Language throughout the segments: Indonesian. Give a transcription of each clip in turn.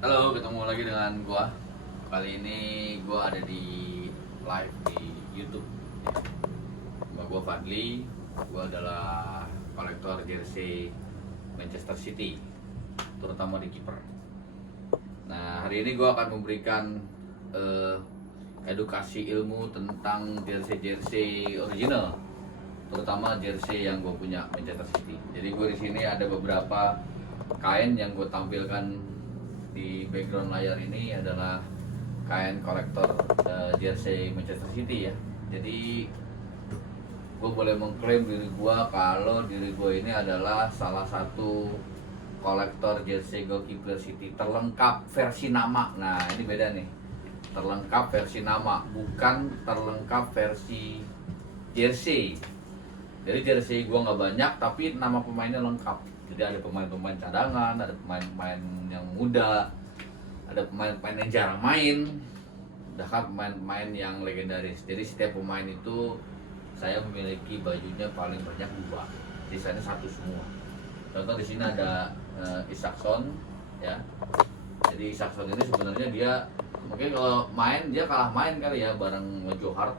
Halo, ketemu lagi dengan gua. Kali ini gua ada di live di YouTube. Nama gua Fadli. Gua adalah kolektor jersey Manchester City, terutama di kiper. Nah, hari ini gua akan memberikan eh, edukasi ilmu tentang jersey-jersey original, terutama jersey yang gue punya Manchester City. Jadi gue di sini ada beberapa kain yang gue tampilkan di background layar ini adalah kain kolektor jersey Manchester City ya. Jadi gue boleh mengklaim diri gue kalau diri gue ini adalah salah satu kolektor jersey goalkeeper City terlengkap versi nama. Nah ini beda nih, terlengkap versi nama, bukan terlengkap versi jersey. Jadi jersey gue nggak banyak, tapi nama pemainnya lengkap. Jadi ada pemain-pemain cadangan, ada pemain-pemain yang muda, ada pemain-pemain yang jarang main, bahkan pemain-pemain yang legendaris. Jadi setiap pemain itu saya memiliki bajunya paling banyak dua, sisanya satu semua. Contoh di sini ada Isaacson, ya. Jadi Isaacson ini sebenarnya dia mungkin kalau main dia kalah main kali ya bareng Joe Hart.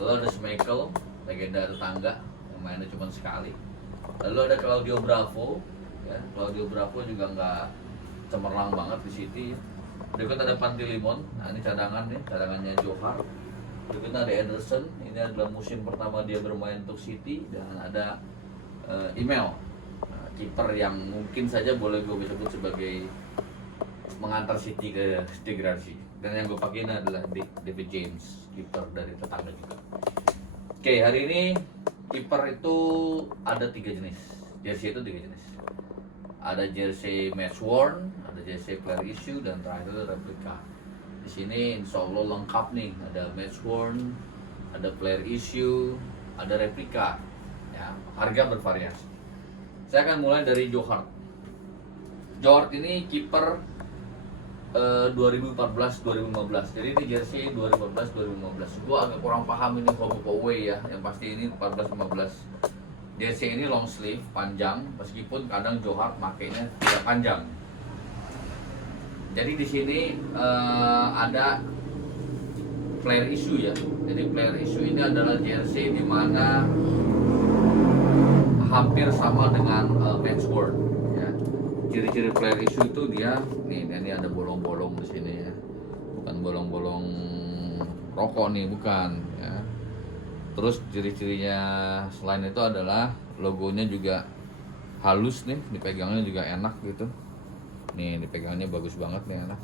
Lalu ada Schmeichel, legenda tetangga yang mainnya cuma sekali. Lalu ada Claudio Bravo, ya. Claudio Bravo juga nggak cemerlang banget di City. Berikut ada Pantilimon, nah ini cadangan nih, cadangannya Joe Hart. Berikutnya ada Ederson, ini adalah musim pertama dia bermain untuk City. Dan ada Email, kiper yang mungkin saja boleh gue sebut sebagai mengantar City ke degradasi. Dan yang gue pakai ini adalah David James, kiper dari tetangga juga. Oke, hari ini kiper itu ada 3 jenis. Jersey itu 3 jenis. Ada jersey match worn, ada jersey player issue, dan terakhir itu replika. Di sini insya Allah lengkap nih, ada match worn, ada player issue, ada replika. Ya, harga bervariasi. Saya akan mulai dari Joe Hart. Joe Hart ini kiper 2014-2015. Jadi ini jersey 2014-2015. Gua agak kurang paham ini home away ya. Yang pasti ini 14-15. Jersey ini long sleeve panjang, meskipun kadang Joe Hart makainya tidak panjang. Jadi di sini ada player issue ya. Jadi player issue ini adalah jersey di mana hampir sama dengan match worn. Ciri-ciri player issue itu dia ini ada bolong-bolong di sini ya, bukan bolong-bolong rokok nih, bukan ya. Terus ciri-cirinya selain itu adalah logonya juga halus nih, dipegangnya juga enak gitu. Nih dipegangnya bagus banget nih, enak.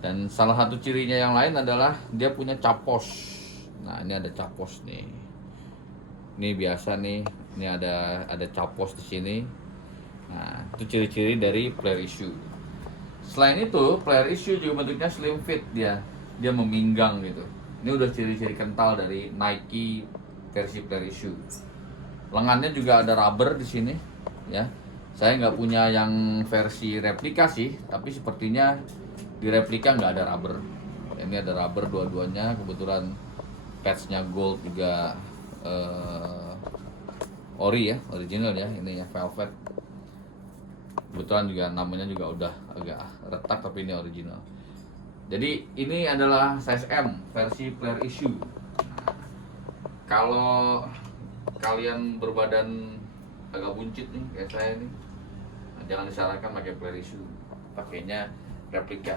Dan salah satu cirinya yang lain adalah dia punya capos. Nah ini ada capos nih. Ini biasa nih, ini ada capos di sini. Nah, itu ciri-ciri dari player issue. Selain itu, player issue juga bentuknya slim fit dia. Dia meminggang gitu. Ini udah ciri-ciri kental dari Nike versi player issue. Lengannya juga ada rubber di sini, ya. Saya nggak punya yang versi replika sih, tapi sepertinya di replika nggak ada rubber. Ini ada rubber dua-duanya. Kebetulan patchnya gold juga ori ya, original ya. Ini ya velvet. Kebetulan juga namanya juga udah agak retak, tapi ini original. Jadi ini adalah size M versi player issue. Nah, kalau kalian berbadan agak buncit nih kayak saya nih, nah, jangan disarankan pakai player issue, pakainya replika.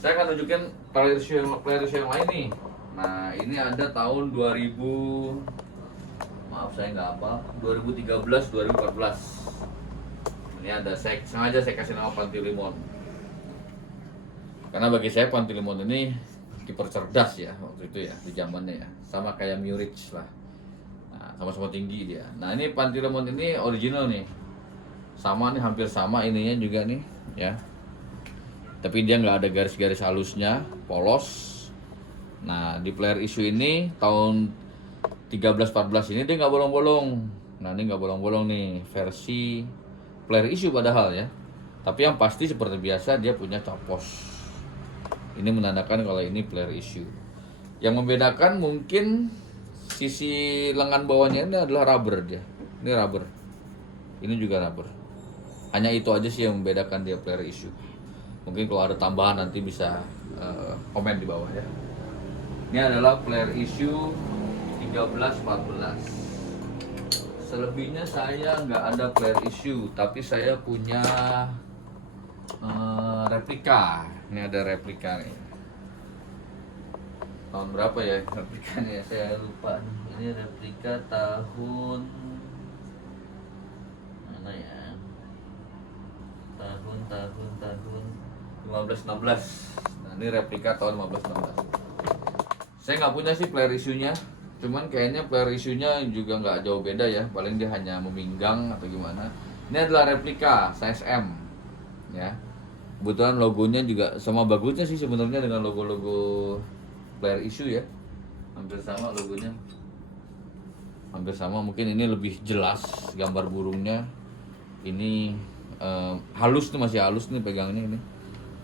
Saya akan tunjukin player issue yang lain nih. Nah ini ada tahun 2000, maaf saya nggak hafal, 2013-2014. Ini ada, sengaja saya kasih nama Pantilimon karena bagi saya Pantilimon ini kiper cerdas ya waktu itu ya, di zamannya ya, sama kayak Muric lah. Nah, sama-sama tinggi dia. Nah ini Pantilimon ini original nih, sama nih, hampir sama ininya juga nih ya, tapi dia nggak ada garis-garis halusnya, polos. Nah di player issue ini tahun 13-14 ini dia nggak bolong-bolong. Nah ini nggak bolong-bolong nih versi player issue padahal ya. Tapi yang pasti seperti biasa dia punya capos. Ini menandakan kalau ini player issue. Yang membedakan mungkin sisi lengan bawahnya ini adalah rubber dia. Ini rubber. Ini juga rubber. Hanya itu aja sih yang membedakan dia player issue. Mungkin kalau ada tambahan nanti bisa komen di bawah ya. Ini adalah player issue 1314. Selebihnya saya nggak ada player issue, tapi saya punya replika. Ini ada replika nih. Tahun berapa ya replikanya? Saya lupa. Ini replika tahun mana ya? Tahun 1516. Nah, ini replika tahun 1516. Saya nggak punya sih player issue-nya. Cuman kayaknya player issue-nya juga nggak jauh beda ya. Paling dia hanya meminggang atau gimana. Ini adalah replika size M. Ya. Kebetulan logonya juga sama bagusnya sih sebenarnya dengan logo-logo player issue ya. Hampir sama logonya. Hampir sama, mungkin ini lebih jelas gambar burungnya. Ini halus nih, masih halus nih pegangnya ini.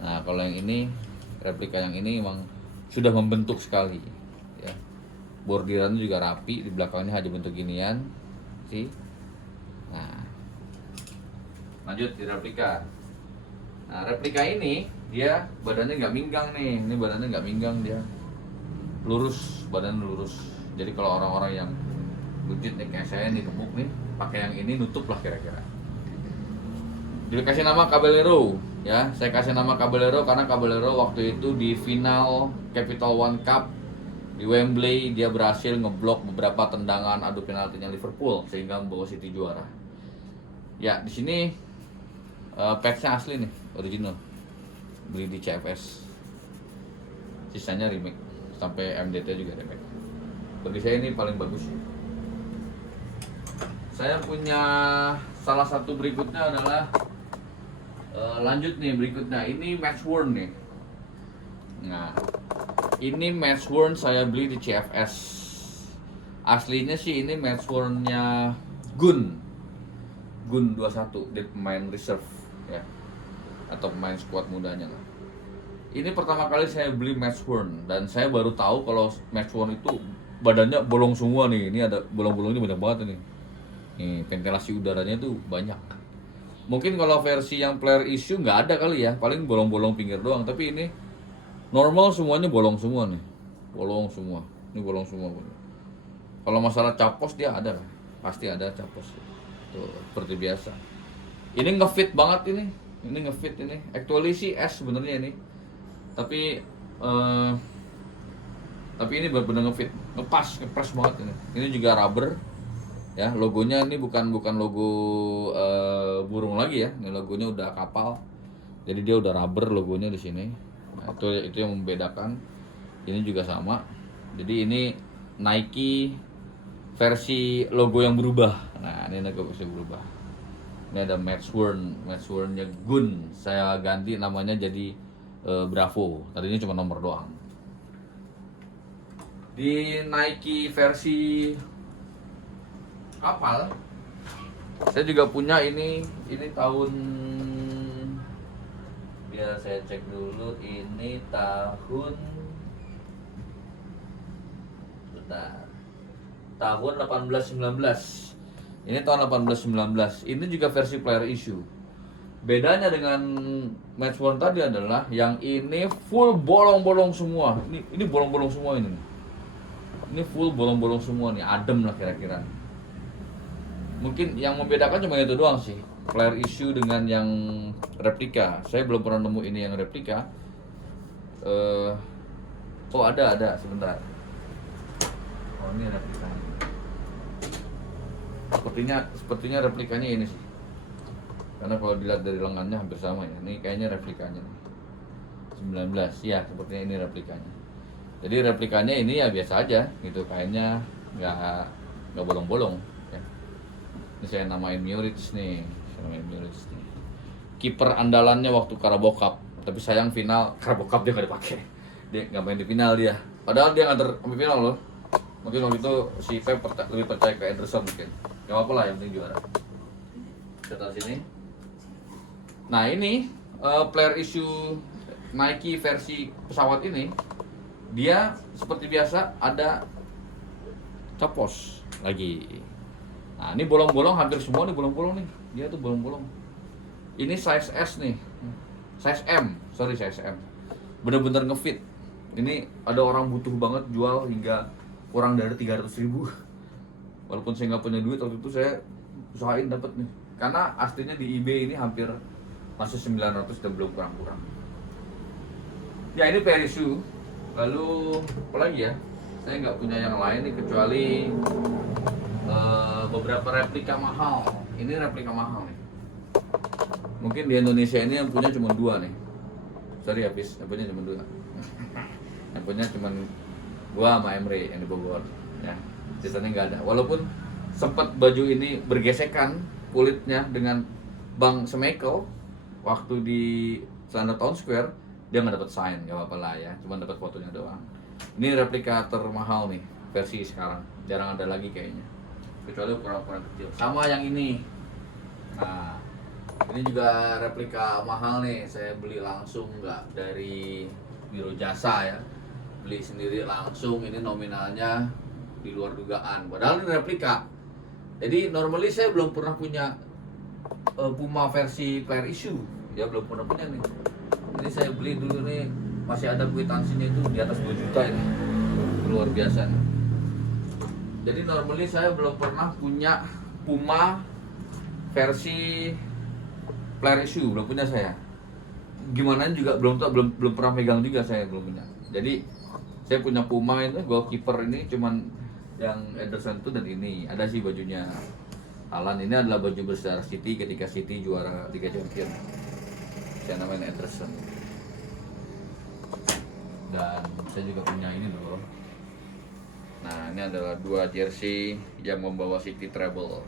Nah, kalau yang ini replika yang ini memang sudah membentuk sekali ya. Bordirannya juga rapi, di belakangnya hanya bentuk ginian sih. Nah, lanjut di replika. Nah, replika ini dia badannya nggak minggang nih. Ini badannya nggak minggang, dia lurus, badan lurus. Jadi kalau orang-orang yang buncit nih kayak saya nih, gemuk nih, pakai yang ini nutup lah kira-kira. Dikasih nama Caballero ya. Saya kasih nama Caballero karena Caballero waktu itu di final Capital One Cup di Wembley dia berhasil ngeblok beberapa tendangan adu penaltinya Liverpool sehingga membawa City juara. Ya, di sini patch-nya asli nih, original. Beli di CFS. Sisanya remake, sampai MDT juga remake. Bagi saya ini paling bagus. Saya punya salah satu berikutnya adalah lanjut nih berikutnya. Ini match worn nih. Nah, ini match worn saya beli di CFS. Aslinya sih ini match worn-nya Gun 21, dia pemain reserve ya, atau pemain squad mudanya lah. Ini pertama kali saya beli match worn dan saya baru tahu kalau match worn itu badannya bolong semua nih. Ini ada bolong-bolongnya banyak banget nih. Nih, ventilasi udaranya itu banyak. Mungkin kalau versi yang player issue nggak ada kali ya, paling bolong-bolong pinggir doang. Tapi ini normal semuanya bolong semua nih, bolong semua. Ini bolong semua. Kalau masalah capos dia ada, pasti ada capos. Tuh, seperti biasa. Ini ngefit banget ini ngefit ini. Actually sih S sebenarnya ini, tapi ini benar-benar ngefit, ngepres banget ini. Ini juga rubber. Ya, logonya ini bukan logo burung lagi ya. Ini logonya udah kapal. Jadi dia udah rubber logonya di sini. Nah, itu yang membedakan. Ini juga sama. Jadi ini Nike versi logo yang berubah. Nah, ini logo versi berubah. Ini ada match worn-nya Gun. Saya ganti namanya jadi Bravo. Tadinya cuma nomor doang. Di Nike versi kapal saya juga punya ini tahun, biar saya cek dulu, ini tahun 1819. Ini tahun 1819. Ini juga versi player issue. Bedanya dengan match worn tadi adalah yang ini full bolong-bolong semua. Ini bolong-bolong semua ini. Ini full bolong-bolong semua nih, adem lah kira-kira. Mungkin yang membedakan cuma itu doang sih, player issue dengan yang replika. Saya belum pernah nemu ini yang replika. Oh ada sebentar. Oh, ini replika. Sepertinya replikanya ini sih. Karena kalau dilihat dari lengannya hampir sama ya. Ini kayaknya replikanya nih. 19 ya, sepertinya ini replikanya. Jadi replikanya ini ya biasa aja gitu, kayaknya nggak bolong-bolong. Ini saya namain Muric nih. Kiper andalannya waktu Carabao Cup. Tapi sayang final Carabao Cup dia nggak dipakai. Dia nggak main di final dia. Padahal dia nganter sampai final loh. Mungkin waktu itu si Pep lebih percaya ke Ederson mungkin. Gak apa-apa lah, yang penting juara. Kita taruh sini. Nah ini player issue Nike versi pesawat ini, dia seperti biasa ada capos lagi. Nah ini bolong-bolong hampir semua nih, bolong-bolong nih. Dia tuh bolong-bolong. Ini size S nih. size M, sorry size M. Bener-bener ngefit. Ini ada orang butuh banget jual hingga kurang dari 300.000. Walaupun saya nggak punya duit waktu itu, saya usahain dapat nih. Karena aslinya di eBay ini hampir masih 900 dan belum kurang-kurang. Ya ini pair shoe. Lalu apa lagi ya? Saya nggak punya yang lain nih kecuali beberapa replika mahal. Ini replika mahal nih. Mungkin di Indonesia ini yang punya cuma 2 nih. Sorry ya, Pis, yang punya cuma 2. Yang punya cuma gua sama Emre yang di Bogor. Ya, sisanya nggak ada. Walaupun sempat baju ini bergesekan kulitnya dengan Bang Smekel waktu di Celana Town Square, dia nggak dapat sign, nggak apa-apa lah ya, cuma dapat fotonya doang. Ini replika termahal nih versi sekarang, jarang ada lagi kayaknya, kecuali ukuran-ukuran kecil. Sama yang ini. Nah, ini juga replika mahal nih, saya beli langsung nggak dari Biro Jasa ya, beli sendiri langsung. Ini nominalnya di luar dugaan, padahal ini replika. Jadi normally saya belum pernah punya Puma versi player issue, ya belum pernah punya nih. Ini saya beli dulu nih, masih ada kwitansinya itu di atas 2 juta ini, luar biasa nih. Jadi normally saya belum pernah punya Puma versi player issue, belum punya saya. Gimana juga belum pernah megang juga, saya belum punya. Jadi saya punya Puma itu goalkeeper ini cuman yang Ederson itu, dan ini ada sih bajunya Haaland. Ini adalah baju besar City ketika City juara Liga Champions. Saya namanya Ederson. Dan saya juga punya ini loh. Nah, ini adalah 2 jersey yang membawa City treble.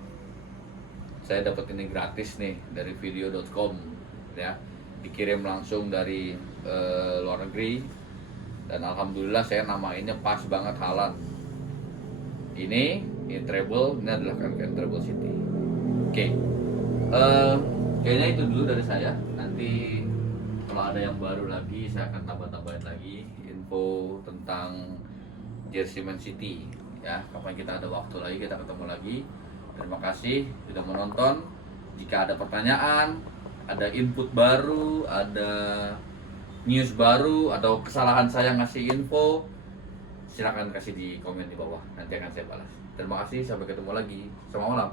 Saya dapat ini gratis nih dari video.com ya. Dikirim langsung dari luar negeri. Dan alhamdulillah saya namainnya pas banget Haaland. Ini treble, ini adalah kan treble City. Oke. Kayaknya itu dulu dari saya. Nanti kalau ada yang baru lagi saya akan tambah-tambahin lagi info tentang jersey Man City ya. Kapan kita ada waktu lagi kita ketemu lagi. Terima kasih sudah menonton. Jika ada pertanyaan, ada input baru, ada news baru, atau kesalahan saya ngasih info, silakan kasih di komen di bawah, nanti akan saya balas. Terima kasih, sampai ketemu lagi. Selamat malam.